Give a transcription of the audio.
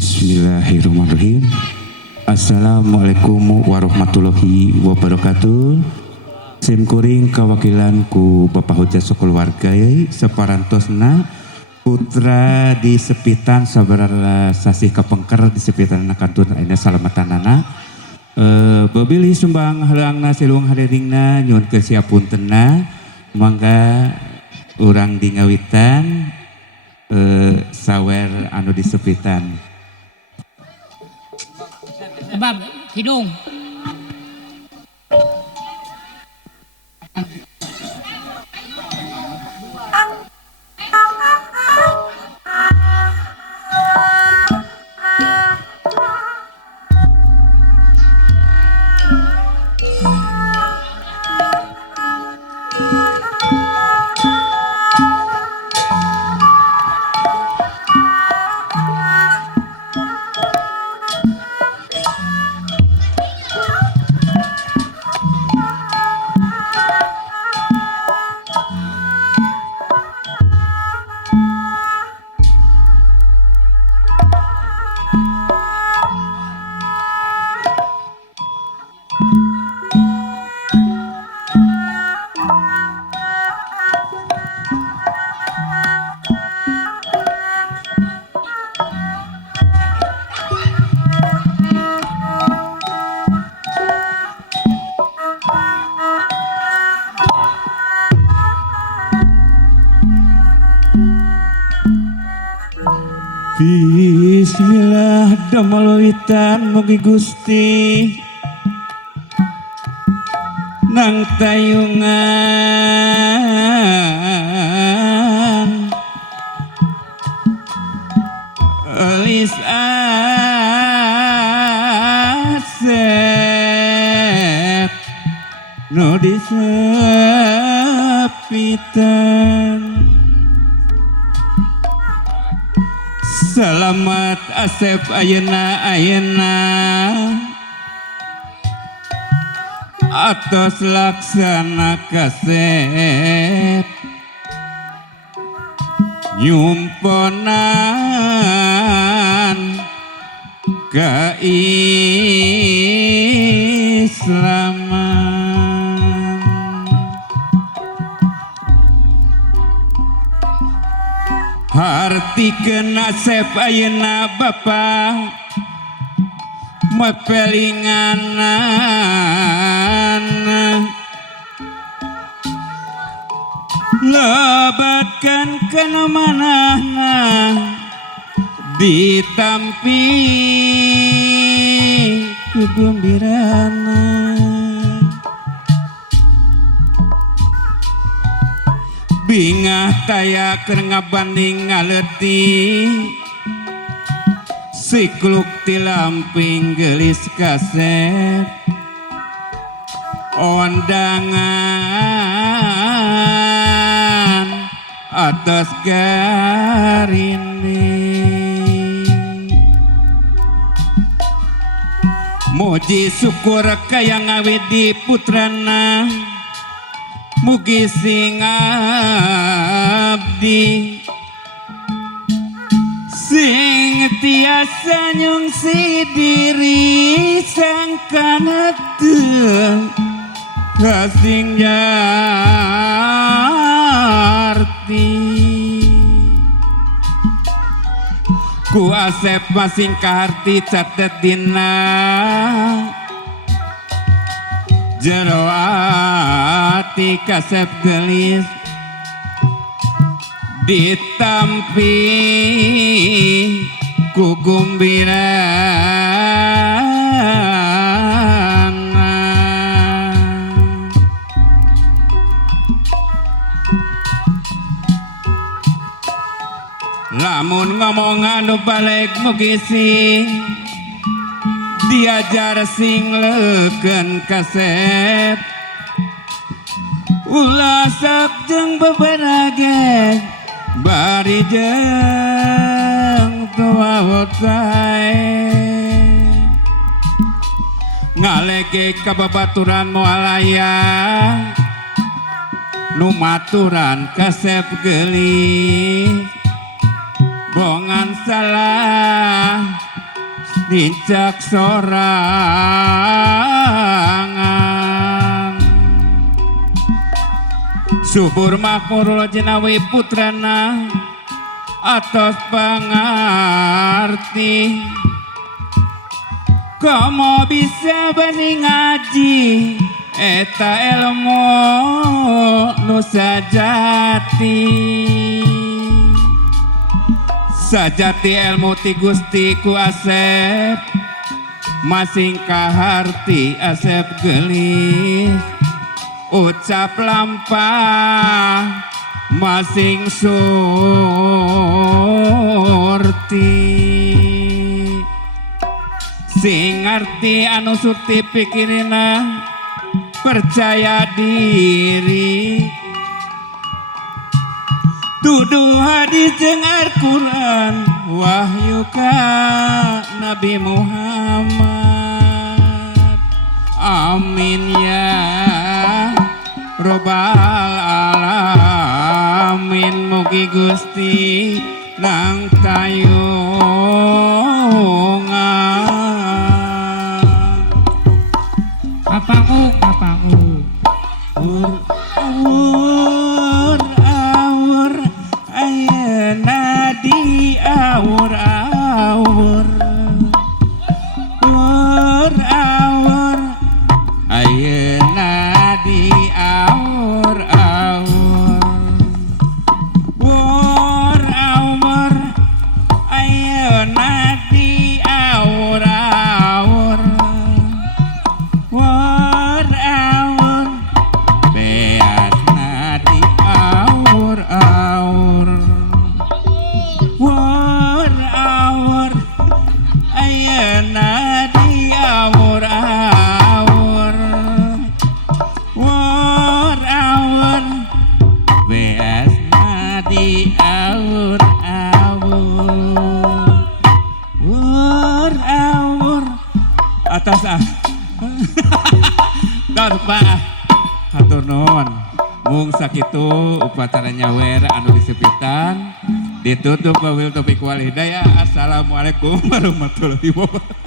Bismillahirrahmanirrahim. Assalamualaikum warahmatullahi wabarakatuh. Sim kuring kawakilan ku Bapak Hojat sekeluarga separantosna putra di sepitan sabarara sasih kapengker di sepitan nakantun aina salamatanana babili sumbang halangna siluang hadiringna nyuwun kesiapuntenna mangga urang dingawitan sawer anu di sepitan sebab hidung Bismillah damel witan mugi Gusti nang tayungan elis asep nu disepitan. Selamat asep ayeuna atos laksana kasep nyumponan keislaman. Hartikeun asep ayeuna Bapa mepelinganan lebatkan kana manahna ditampi kegembirana. Bingah taya keur ngabanding ngaleutik sikluk ti lamping gelis kasep ondangan atas garinding muji syukur kaya ngawit di putrana mugi sing abdi sing tiasa nyungsi diri sangkana teu kasing jarti ku asep masing kaharti catet dina jero ati kasep gelis ditampi ku gumbirana. Lamun ngomong anu balik mugi sing diajar sing leukeun kasep ulah sok jeung beberage bari jeung tua wotae ngalege kababaturan moalaya numaturan kasep gelis bongan salah dincak sorangan subur makmur jenawi putrana atos pangarti komo bisa bani ngaji eta ilmu nu sajati ilmu ti Gusti ku Asep masing kaharti Asep gelis ucap lampah masing surti sing ngarti anu surti pikirina percaya diri tuduh hadis jeung Al-Quran wahyu ka Nabi Muhammad amin ya robbal alamin mugi Gusti nang tayungan Papangu awur ayeuna di awur ayeuna di awur ayeuna di awur beasna di awur ayeuna di awur beasna di awur atas Pak hatur nuhun mung sakitu upacara nyawer anu disepitan ditutup wabil taufiq wal hidayah. Assalamualaikum warahmatullahi wabarakatuh.